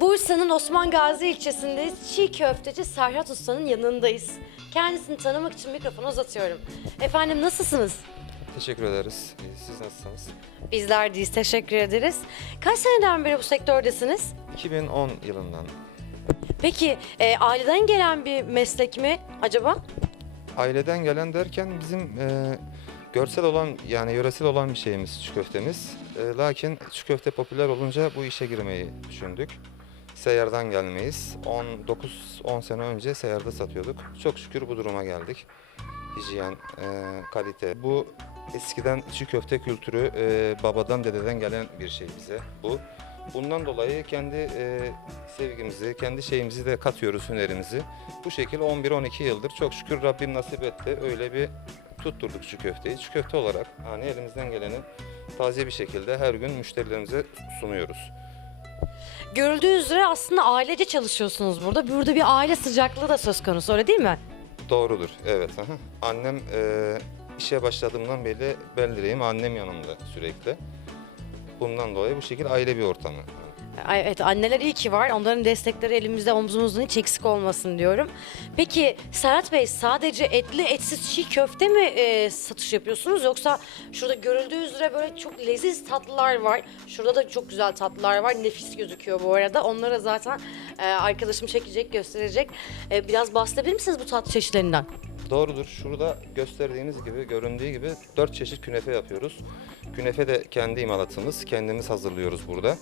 Bursa'nın Osman Gazi ilçesindeyiz. Çiğ köfteci Serhat Usta'nın yanındayız. Kendisini tanımak için mikrofonu uzatıyorum. Efendim nasılsınız? Teşekkür ederiz. İyi, Siz nasılsınız? Bizler deyiz, teşekkür ederiz. Kaç seneden beri bu sektördesiniz? 2010 yılından Peki e, aileden gelen bir meslek mi acaba? aileden gelen derken bizim e, görsel olan yani yöresel olan bir şeyimiz çiğ köftemiz. E, lakin çiğ köfte popüler olunca bu işe girmeyi düşündük. Seyyardan gelmeyiz. 19-10 sene önce seyyarda satıyorduk. Çok şükür bu duruma geldik. Hijyen, e, kalite. Bu eskiden çiğ köfte kültürü e, babadan dededen gelen bir şey bize bu. Bundan dolayı kendi e, sevgimizi, kendi şeyimizi de katıyoruz hünerimizi. Bu şekilde 11-12 yıldır çok şükür Rabbim nasip etti. Öyle bir tutturduk çiğ köfteyi. Çiğ köfte olarak hani elimizden geleni taze bir şekilde her gün müşterilerimize sunuyoruz. Görüldüğü üzere aslında ailece çalışıyorsunuz burada. Burada bir aile sıcaklığı da söz konusu öyle değil mi? Doğrudur, evet. Annem e, işe başladığımdan beri belireyim. Annem yanımda sürekli. Bundan dolayı bu şekilde aile bir ortamı. Evet anneler iyi ki var. Onların destekleri elimizde omzumuzun hiç eksik olmasın diyorum. Peki Serhat Bey sadece etli etsiz çiğ köfte mi e, satış yapıyorsunuz yoksa şurada görüldüğü üzere böyle çok leziz tatlılar var. Şurada da çok güzel tatlılar var. Nefis gözüküyor bu arada. Onlara zaten e, arkadaşım çekecek, gösterecek. E, biraz bahsedebilir misiniz bu tatlı çeşitlerinden? Doğrudur. Şurada gösterdiğiniz gibi, göründüğü gibi dört çeşit künefe yapıyoruz. Künefe de kendi imalatımız, kendimiz hazırlıyoruz burada.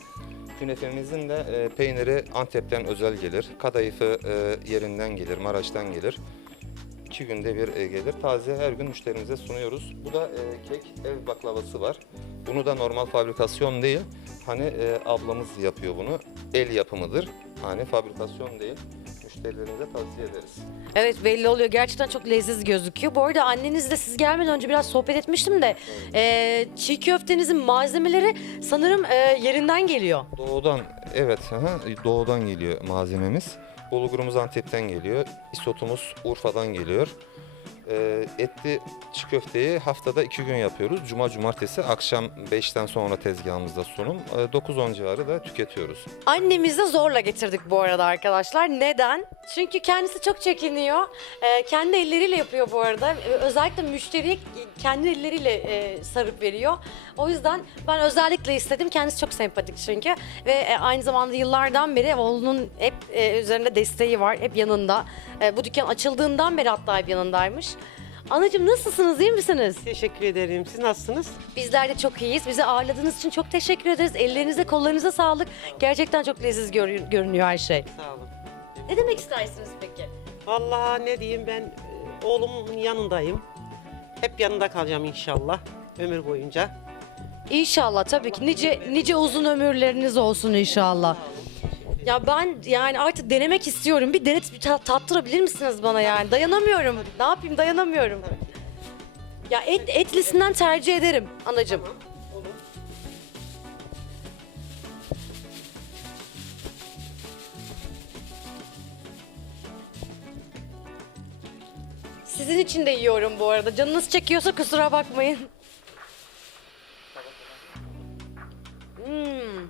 Künefemizin de e, peyniri Antep'ten özel gelir. Kadayıfı e, yerinden gelir, Maraş'tan gelir. İki günde bir e, gelir. Taze her gün müşterimize sunuyoruz. Bu da e, kek, ev baklavası var. Bunu da normal fabrikasyon değil. Hani e, ablamız yapıyor bunu. El yapımıdır. Hani fabrikasyon değil. Müşterilerimize tavsiye ederiz. Evet belli oluyor. Gerçekten çok leziz gözüküyor. Bu arada annenizle siz gelmeden önce biraz sohbet etmiştim de e, çiğ köftenizin malzemeleri sanırım e, yerinden geliyor. Doğudan, evet, aha, doğudan geliyor malzememiz. Bulgurumuz Antep'ten geliyor, isotumuz Urfa'dan geliyor. Ee, etli çiğ köfteyi haftada iki gün yapıyoruz. Cuma, cumartesi akşam 5'ten sonra tezgahımızda sunum. Ee, 9-10 civarı da tüketiyoruz. Annemizi zorla getirdik bu arada arkadaşlar. Neden? Çünkü kendisi çok çekiniyor. E, kendi elleriyle yapıyor bu arada. E, özellikle müşteriye kendi elleriyle e, sarıp veriyor. O yüzden ben özellikle istedim. Kendisi çok sempatik çünkü. Ve e, aynı zamanda yıllardan beri oğlunun hep e, üzerinde desteği var. Hep yanında. E, bu dükkan açıldığından beri hatta hep yanındaymış. Anacığım nasılsınız? iyi misiniz? Teşekkür ederim. Siz nasılsınız? Bizler de çok iyiyiz. Bizi ağırladığınız için çok teşekkür ederiz. Ellerinize, kollarınıza sağlık. Gerçekten çok leziz gör- görünüyor her şey. Sağ olun. Ne demek istersiniz peki? Vallahi ne diyeyim ben e, oğlumun yanındayım. Hep yanında kalacağım inşallah ömür boyunca. İnşallah tabii ki nice nice uzun ömürleriniz olsun inşallah. Ya ben yani artık denemek istiyorum. Bir denet bir tat- tattırabilir misiniz bana yani? Dayanamıyorum. Ne yapayım dayanamıyorum. Ya et etlisinden tercih ederim anacığım. İçin de yiyorum bu arada. Canınız çekiyorsa kusura bakmayın. Hmm.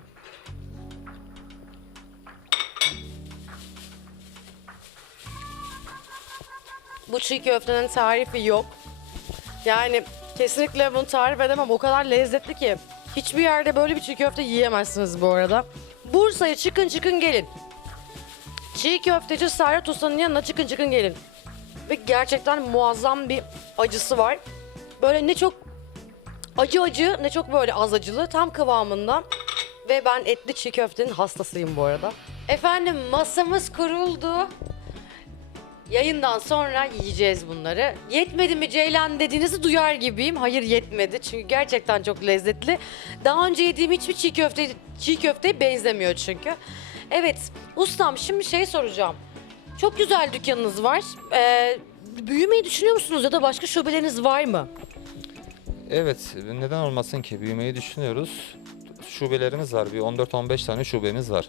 Bu çiğ köftenin tarifi yok. Yani kesinlikle bunu tarif edemem. O kadar lezzetli ki. Hiçbir yerde böyle bir çiğ köfte yiyemezsiniz bu arada. Bursa'ya çıkın çıkın gelin. Çiğ köfteci Serhat Usta'nın yanına çıkın çıkın gelin. Ve gerçekten muazzam bir acısı var. Böyle ne çok acı acı ne çok böyle az acılı tam kıvamında. Ve ben etli çiğ köftenin hastasıyım bu arada. Efendim masamız kuruldu. Yayından sonra yiyeceğiz bunları. Yetmedi mi Ceylan dediğinizi duyar gibiyim. Hayır yetmedi çünkü gerçekten çok lezzetli. Daha önce yediğim hiçbir çiğ köfte çiğ köfteye benzemiyor çünkü. Evet ustam şimdi şey soracağım. Çok güzel dükkanınız var. Ee, büyümeyi düşünüyor musunuz ya da başka şubeleriniz var mı? Evet, neden olmasın ki? Büyümeyi düşünüyoruz. Şubelerimiz var, bir 14-15 tane şubemiz var.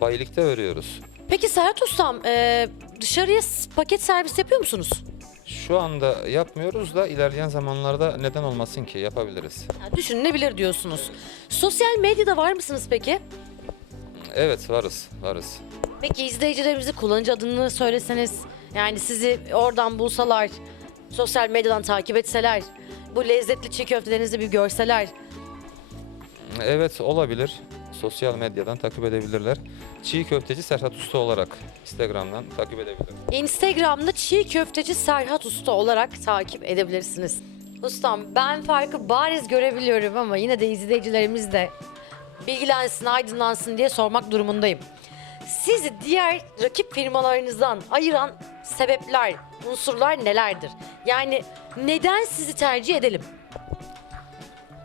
Bayilikte veriyoruz. Peki Serhat Ustam e, dışarıya s- paket servis yapıyor musunuz? Şu anda yapmıyoruz da ilerleyen zamanlarda neden olmasın ki yapabiliriz. Ya düşünülebilir diyorsunuz. Sosyal medyada var mısınız peki? Evet varız, varız. Peki izleyicilerimizi kullanıcı adını söyleseniz, yani sizi oradan bulsalar, sosyal medyadan takip etseler, bu lezzetli çiğ köftelerinizi bir görseler, Evet olabilir. Sosyal medyadan takip edebilirler. Çiğ köfteci Serhat Usta olarak Instagram'dan takip edebilirler. Instagram'da çiğ köfteci Serhat Usta olarak takip edebilirsiniz. Ustam ben farkı bariz görebiliyorum ama yine de izleyicilerimiz de bilgilensin, aydınlansın diye sormak durumundayım. Sizi diğer rakip firmalarınızdan ayıran sebepler, unsurlar nelerdir? Yani neden sizi tercih edelim?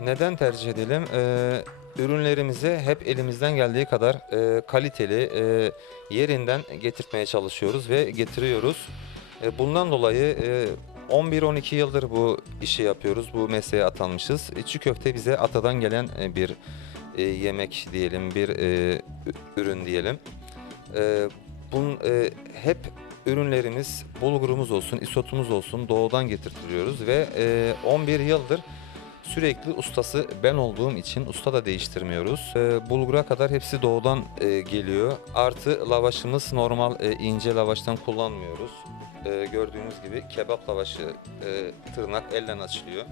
Neden tercih edelim? Ee, ürünlerimizi hep elimizden geldiği kadar e, kaliteli, e, yerinden getirtmeye çalışıyoruz ve getiriyoruz. E, bundan dolayı e, 11-12 yıldır bu işi yapıyoruz, bu mesleğe atanmışız. E, çiğ köfte bize atadan gelen e, bir e, yemek diyelim, bir e, ürün diyelim. E, bun, e, hep ürünlerimiz, bulgurumuz olsun, isotumuz olsun doğudan getirtiliyoruz ve e, 11 yıldır Sürekli ustası ben olduğum için usta da değiştirmiyoruz. Ee, bulgura kadar hepsi doğudan e, geliyor. Artı lavaşımız normal e, ince lavaştan kullanmıyoruz. Ee, gördüğünüz gibi kebap lavaşı e, tırnak elle açılıyor.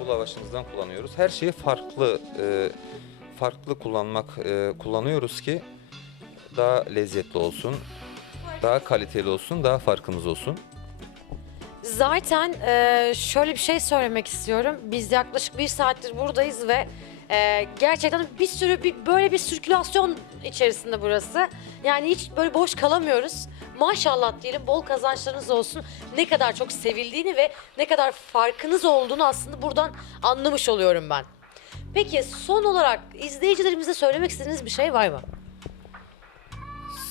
Bu lavaşımızdan kullanıyoruz. Her şeyi farklı e, farklı kullanmak e, kullanıyoruz ki daha lezzetli olsun, daha kaliteli olsun, daha farkımız olsun. Zaten e, şöyle bir şey söylemek istiyorum. Biz yaklaşık bir saattir buradayız ve e, gerçekten bir sürü bir böyle bir sirkülasyon içerisinde burası. Yani hiç böyle boş kalamıyoruz. Maşallah diyelim bol kazançlarınız olsun. Ne kadar çok sevildiğini ve ne kadar farkınız olduğunu aslında buradan anlamış oluyorum ben. Peki son olarak izleyicilerimize söylemek istediğiniz bir şey var mı?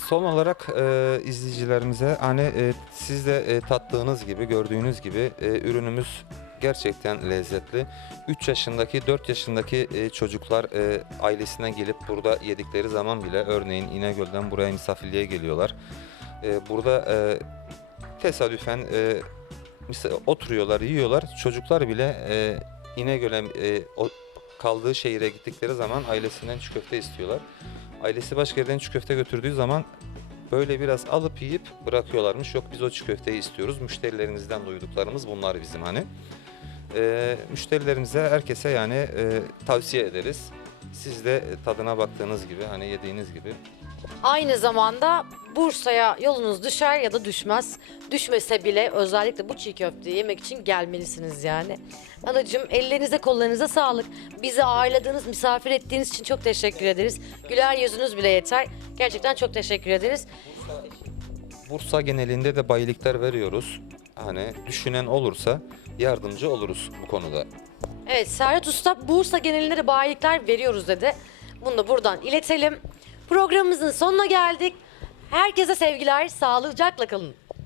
Son olarak e, izleyicilerimize hani e, siz de e, tattığınız gibi gördüğünüz gibi e, ürünümüz gerçekten lezzetli. 3 yaşındaki 4 yaşındaki e, çocuklar e, ailesine gelip burada yedikleri zaman bile örneğin İnegöl'den buraya misafirliğe geliyorlar. E, burada e, tesadüfen e, oturuyorlar yiyorlar çocuklar bile e, İnegöl'e e, o, kaldığı şehire gittikleri zaman ailesinden çiğ köfte istiyorlar. Ailesi başka yerden çiğ köfte götürdüğü zaman böyle biraz alıp yiyip bırakıyorlarmış. Yok biz o çiğ köfteyi istiyoruz. Müşterilerimizden duyduklarımız bunlar bizim hani. Ee, müşterilerimize herkese yani e, tavsiye ederiz. Siz de tadına baktığınız gibi hani yediğiniz gibi Aynı zamanda Bursa'ya yolunuz düşer ya da düşmez. Düşmese bile özellikle bu çiğ köfteyi yemek için gelmelisiniz yani. Anacığım ellerinize kollarınıza sağlık. Bizi ağırladığınız, misafir ettiğiniz için çok teşekkür ederiz. Güler yüzünüz bile yeter. Gerçekten çok teşekkür ederiz. Bursa genelinde de bayilikler veriyoruz. Hani düşünen olursa yardımcı oluruz bu konuda. Evet Serhat Usta Bursa genelinde de bayilikler veriyoruz dedi. Bunu da buradan iletelim. Programımızın sonuna geldik. Herkese sevgiler, sağlıcakla kalın.